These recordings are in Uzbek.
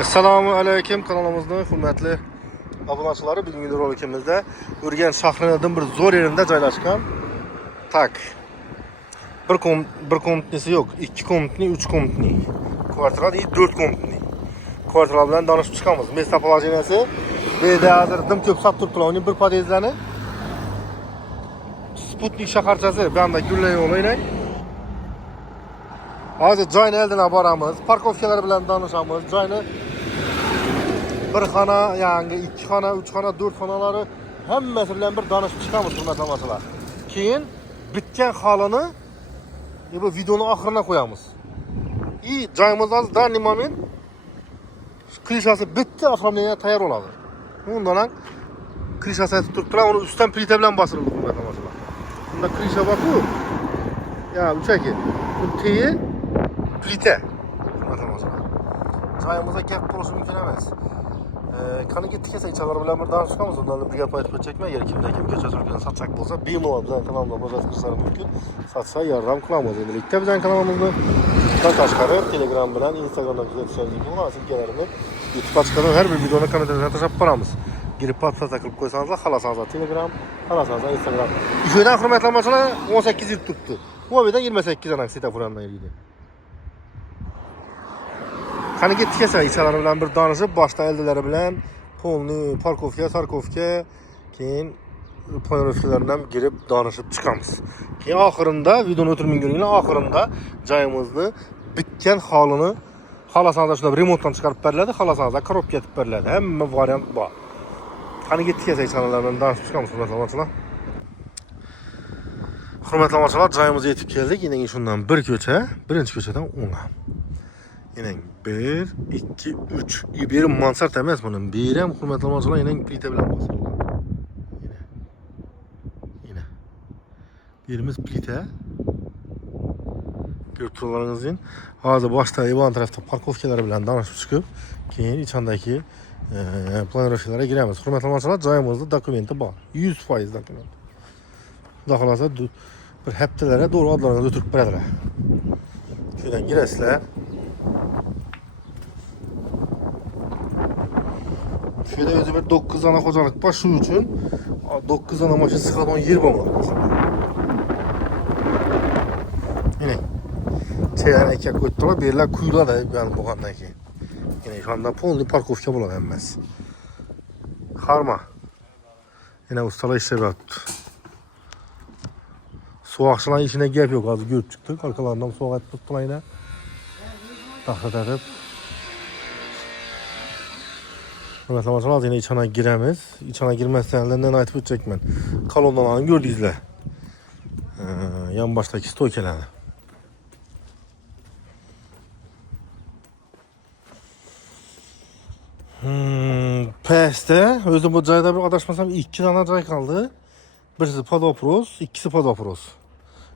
Assalomu alaykum, kanalimizning hurmatli obunachilari. Bugungi rolikimizda Urganch shahrining bir zo'r yerida joylashgan tak. Bir komitnisi yo'q, 2 komitni, 3 komitni. Kvartira değil, 4 komitni. Kvartira bilan danışib chiqamiz. Mesta poложенияsi bu yerda hozir dim ko'p sap turibdi. Bir podyezdani Sputnik shaharchasi bu yerda gullanib o'ynaydi. Hozir joyni eldan boramiz, parkovkalar bilan danışamiz. Joyni bir xona, yangi 2 xona, 3 xona, 4 xonalari hammasi bilan bir danışib chiqamiz, hurmatli amachilar. Keyin bitgan holini bu videoni oxirina qo'yamiz. Joyimiz hozir данный moment krishasi bitta oxirlamaya tayyor bo'ladi. Undan ham krishasi turibdilar, uni ustidan plita bilan bosiladi, hurmatli amachilar. Bunda krisha bor-ku. Ya, uchaki. Bu teyi plita. Hurmatli amachilar. Joyimizda gap bo'lishi mumkin emas. Qani ketdik esa ichalar bilan bir danışamiz. Undan bir gap aytib o'tchakman. Agar kimda kim ko'cha turgan satchak bo'lsa, bemalol bizning kanalimda bozor qilishlari mumkin. Satsa yordam qilamiz. Endilikda bizning kanalimizni tashqari Telegram bilan Instagramdan kuzatishingiz mumkin. Ulaslarini YouTube tashqari har bir videoni kommentariyada tashlab boramiz. Girib podpisa qilib qo'ysangiz, xalasangiz Telegram, xalasangiz Instagram. Ishongan hurmatli amachilar 18 yil turibdi. Bu yerdan 28 dan svetofordan yurdi. Qani ketdik esa ichalar bilan bir danışib, boshda eldilari bilan polni parkovka, keyin poyanoshlardan girib danışib chiqamiz. Keyin oxirida videoni o'tirmang ko'ringlar, oxirida joyimizni bitgan holini xalasangiz shunday remontdan chiqarib beriladi, xalasangiz korobka etib beriladi. Hamma variant bor. Qani ketdik esa ichalar bilan danışib chiqamiz, hurmatli amachilar. Hurmatli amachilar, joyimizga yetib keldik. Yine shundan bir ko'cha, birinchi ko'chadan o'ngga. Yine 1, 2, 3. Bir mansard emas bunun. Bir ham hurmatli amachilar, yine plita bilan bosiladi. Yine. Birimiz plita. Ko'rib turganingizdek, hozir boshda Ivan tarafda parkovkalar bilan danışib chiqib, keyin ichandagi planirovkalarga giramiz. Hurmatli amachilar, joyimizda dokumenti bor. 100% dokument. Xudo xolasa bir haftalara doğru adlarınızı o'tirib beradilar. Şuradan girasizlar. Şöyle o'zi bir 9 dana xo'jalik bor, shu uchun 9 dana mashina sig'adigan yer bor. Yine çaylar aka qo'yib turib, berlar quyiladi yani bo'lgandan keyin. Yine şu anda polni parkovka bo'ladi hammasi. Harma. Yine ustalar ishlayapti. Soğukçıların işine gap yok, az görüp çıktık. Arkalarından soğuk et tuttulayla. Taxta takıp. Hürmetli amaçlar, yine içana giremiz. İçana girmezsen elinden aytıp ötecekmen. Kolondalarını gördüğünüzle. Yan baştaki stoykeleri. Peste, özü bu cayda bir adaşmasam 2 tane cay kaldı. Birisi podopros, ikisi podopros.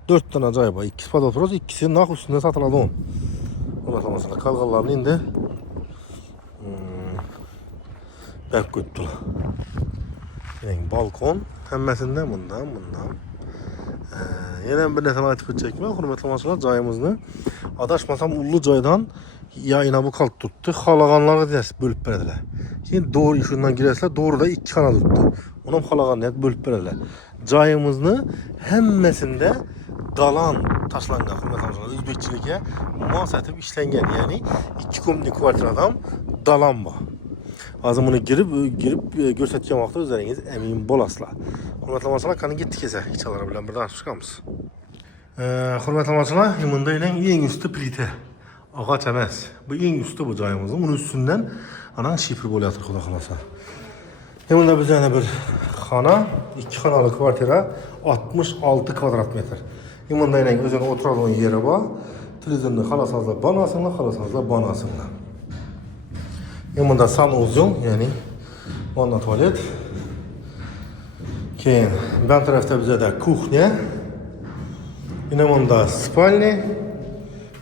4 tane cay var. İkisi podopros, ikisi nak üstünde satıladı on. Ondan sonra kalgalarını indi. Bek koydular. Yani balkon. Hemmesinden bundan. Yine bir nesine aytıp çekme. Hürmetli amaçlar, joyimizni adaşmasam ullu joydan yayına bu kalt tuttu. Xalaqanları deyəsiz bölüb berediler. Şimdi doğru işinden giresler, doğru da 2 kanal tuttu. Onun xalaqanını bölüb berediler. Joyimizni hemmesinde dalan taşlangan, hurmatli amaçlar, o'zbekchilikka mos etib ishlangan. Ya'ni 2 ko'mlik kvartiradan dalan bor. Hozir buni girib ko'rsatgan vaqtda o'zlaringiz emin bo'lasizlar. Hurmatli amachilar, qani ketdik esa ichalar bilan birdan chiqamiz. Hurmatli amachilar, bunda eng usti plita. Ağaç emas. Bu eng usti bu joyimizning. Uni ustidan ana shifr bo'lyapti, xudo xolasa. Bunda biz yana bir xona, 2 xonali kvartira, 66 kvadrat metr. Bunda o'zini o'tiradigan yeri bor. Televizorni xalasangiz banasinglar. Bunda sanuzyum, ya'ni vanna tualet. Keyin bu tarafda bizda kuxnya. Yine bunda spalni.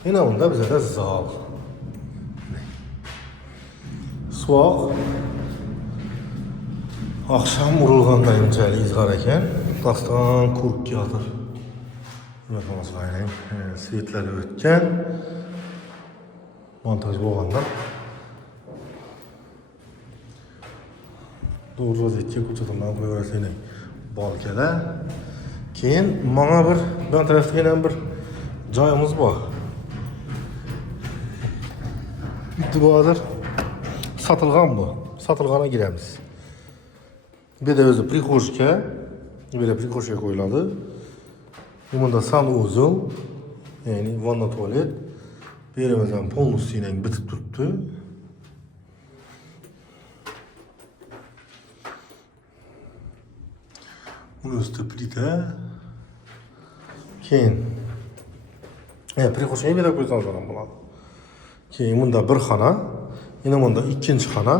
Yine bunda bizda zal. Soğuk. Akşam uğrulğanda imcali izgar ekan. Dastan kurk yatır. Svetleri o'tgan. Montaj bo'lganda Doğru rozetke ko'chatirlarni qo'yaverasizlar. Balkalar. Keyin mana bir bu tarafda yana bir joyimiz bor. Bitti satılgan bu. Satılgana giremiz. Bir de özü prixoshka, bir de prixoshka qo'yiladi. Bunda sanuzul, yani vanna tualet. Berimiz ham polnusiy bitib turibdi. Bunun üstü plita. Keyin prixoshkaga bir de qo'ysangiz ham bo'ladi. Keyin bunda bir xona, yana bunda ikkinchi xona.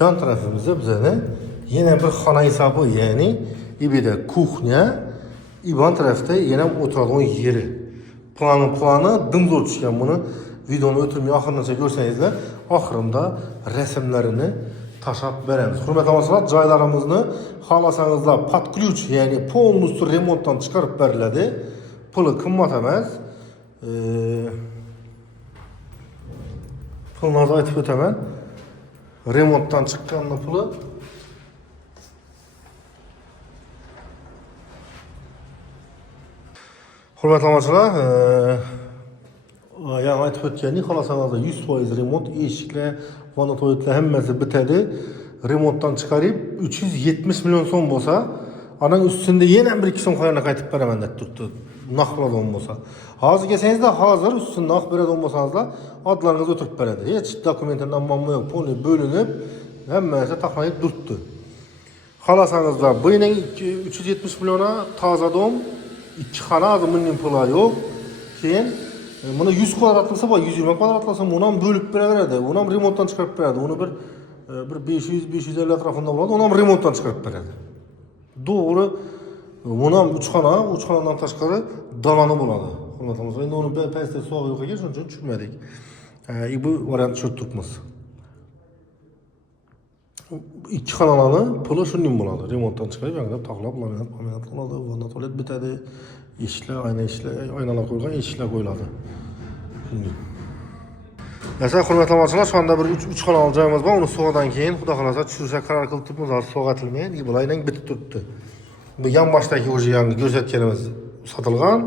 Yan tarafimizda bizda yana bir xona hisobi, ya'ni ibida kuxnya, iban tarafda yana o'tiradigan yeri. Plani dimzo'r tushgan. Buni videoni o'tirmay oxirigacha ko'rsangizlar, oxirimda rasmlarini tashab beramiz. Hurmatli do'stlar, joylarimizni xohlasangizlar под ключ, ya'ni полностью remontdan chiqarib beriladi. Puli qimmat emas. Pulni aytib o'taman. Remontdan chiqqanning puli hurmatli do'stlar, yani aytib o'tganim, xohlasangizlar 100% remont, eshiklar, vanna tualetlar hammasi bitadi. Remontdan chiqarib 370 million so'm bo'lsa, anan ustida yana bir 2 so'm qo'yana qaytib beraman deb turibdi. Naq qiladigan bo'lsa. Hozir kelsangizlar, hozir ustida naq beradigan bo'lsangizlar, adlaringiz o'tirib beradi. Hech dokumentdan muammo yo'q, puli bo'linib, hammasi taqlanib turibdi. Xohlasangizlar, bu yilning 370 milliona toza dom, 2 xona, bunning puli yo'q. Keyin buni 100 kvadrat qilsa, 120 kvadrat qilsa, uni ham bo'lib beraveradi. Uni ham remontdan chiqarib beradi. Uni bir 500-550 atrofida bo'ladi, uni ham remontdan chiqarib beradi. Doğru, buni ham 3 xona, 3 xonadan tashqari dalani bo'ladi. Hurmatli, endi uni pastda suv yo'q ekan, shuning uchun tushunmadik. Bu variant tushirib turibmiz. 2 xonalarni puli shunday bo'ladi. Remontdan chiqarib, yangidan taqlab, laminat qiladi, vanna tualet bitadi. Eshiklar, aynalar qo'yilgan, eshiklar qo'yiladi. Mesela hurmatli do'stlar, şu anda bir 3 xonali joyimiz bor. Uni so'g'dan keyin xudo xolasa tushirishga qaror qilib turibmiz. Hozir so'g'atilmaydi, bularning bitib turibdi. Bu yan boshdagi o'sha yangi ko'rsatganimiz sotilgan.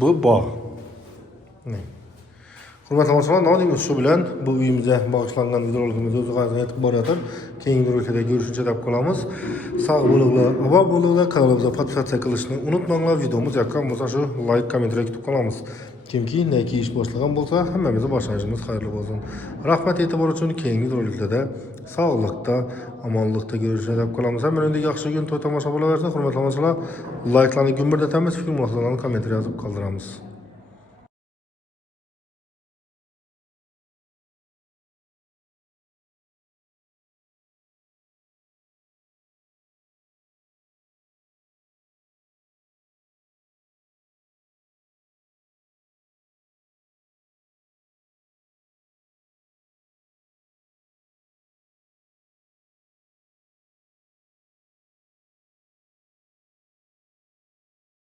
Bu bor. Hurmatli do'stlar, nima shu bilan bu uyimizga bag'ishlangan videorolikimiz o'z g'oyasiga yetib borayotir. Keyingi rolikda görüşünce deb qolamiz. Sog' bo'linglar, obod bo'linglar, kanalimizga podpisatsiya qilishni unutmanglar. Videomiz yoqqan bo'lsa shu like, kommentariya kutib qolamiz. Kimki neki ish boshlagan bo'lsa, hammamizga boshlanishimiz xayrli bo'lsin. Rahmat e'tibor uchun. Keyingi roliklarda sog'likda, omonlikda görüşünce deb qolamiz. Hammaning yaxshi kun, to'y tomosha bo'laversin. Hurmatli do'stlar, like'larni gumburlatamiz, fikr mulohazalarini kommentariya yozib qoldiramiz.